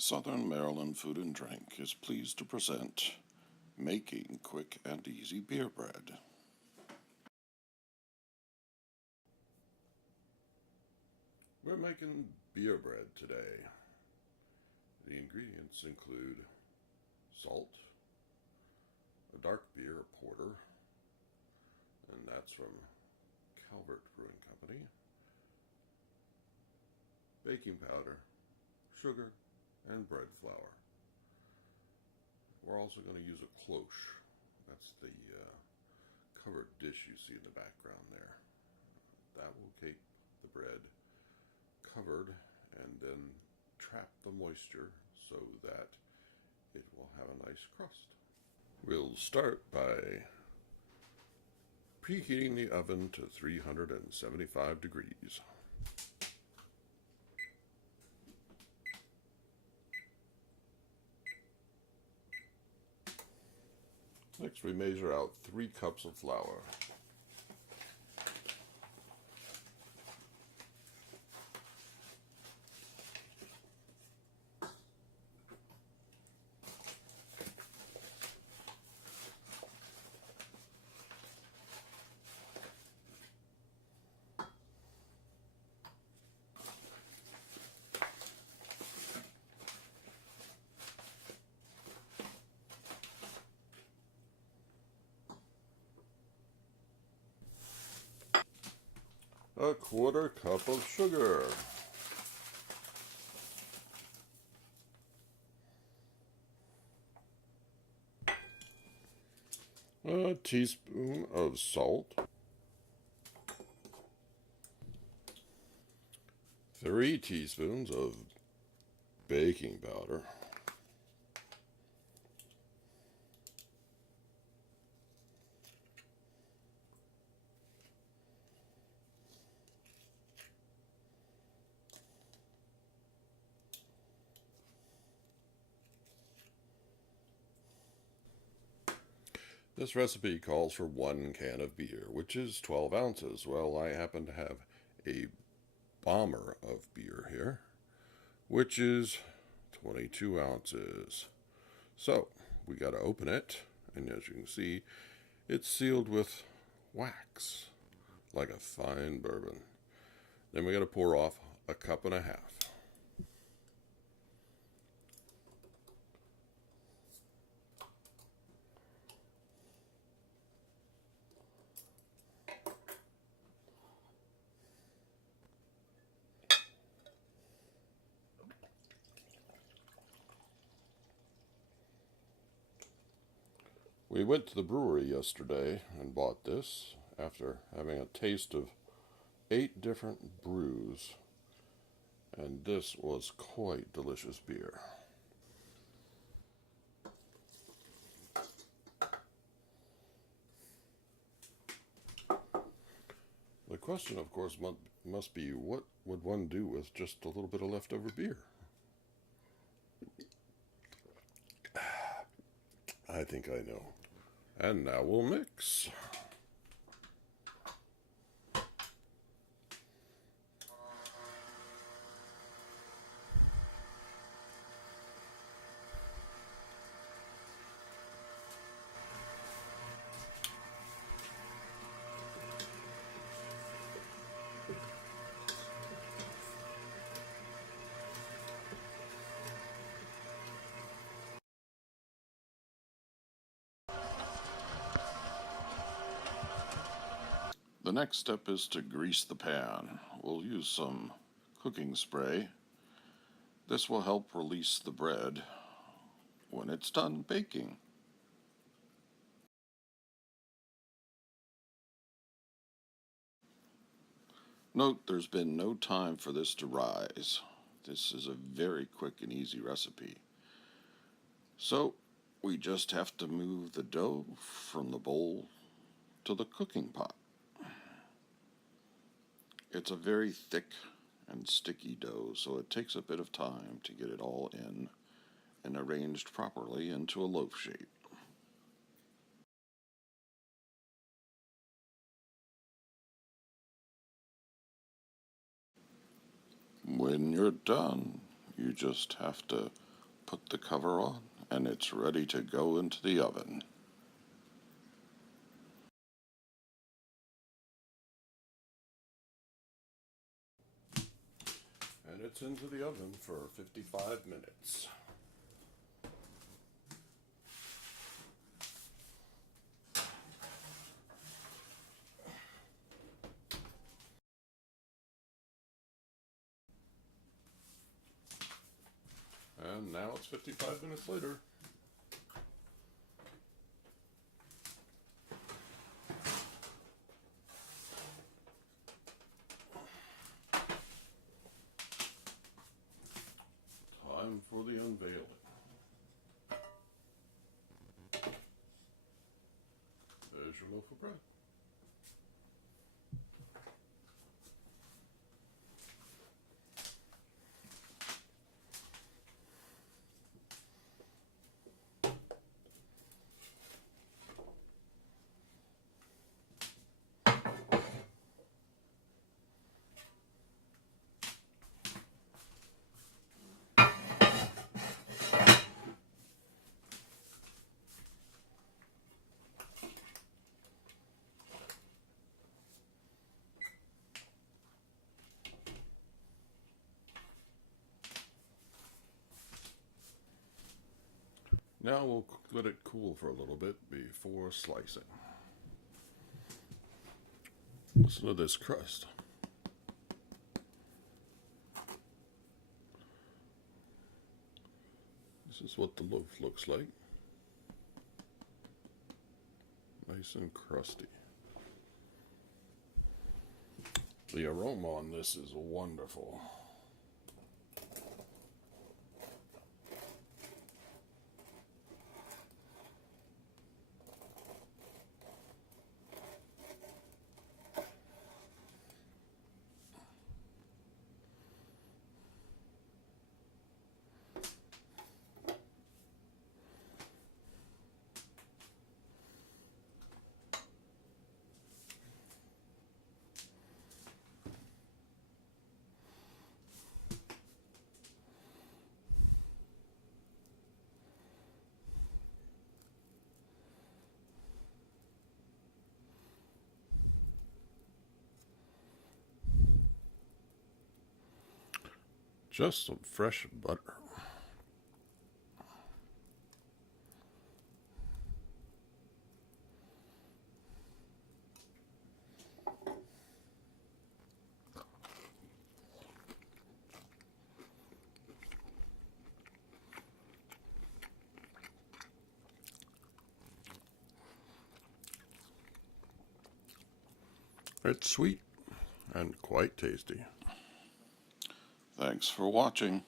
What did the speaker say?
Southern Maryland Food and Drink is pleased to present Making Quick and Easy Beer Bread. We're making beer bread today. The ingredients include salt, a dark beer porter, and that's from Calvert Brewing Company, baking powder, sugar, and bread flour. We're also going to use a cloche. That's the covered dish you see in the background there. That will keep the bread covered and then trap the moisture so that it will have a nice crust. We'll start by preheating the oven to 375 degrees. Next, we measure out 3 cups of flour. A 1/4 cup of sugar. A teaspoon of salt. 3 teaspoons of baking powder. This recipe calls for 1 can of beer, which is 12 ounces. Well, I happen to have a bomber of beer here, which is 22 ounces. So, we got to open it, and as you can see, it's sealed with wax, like a fine bourbon. Then we got to pour off 1.5 cups. We went to the brewery yesterday and bought this after having a taste of 8 different brews, and this was quite delicious beer. The question, of course, must be, what would one do with just a little bit of leftover beer? I think I know. And now we'll mix. The next step is to grease the pan. We'll use some cooking spray. This will help release the bread when it's done baking. Note there's been no time for this to rise. This is a very quick and easy recipe. So we just have to move the dough from the bowl to the cooking pot. It's a very thick and sticky dough, so it takes a bit of time to get it all in and arranged properly into a loaf shape. When you're done, you just have to put the cover on, and it's ready to go into the oven. And it's into the oven for 55 minutes. And now it's 55 minutes later. Time for the unveiling. There's your loaf of bread. Now we'll let it cool for a little bit before slicing. Listen to this crust. This is what the loaf looks like. Nice and crusty. The aroma on this is wonderful. Just some fresh butter. It's sweet and quite tasty. Thanks for watching.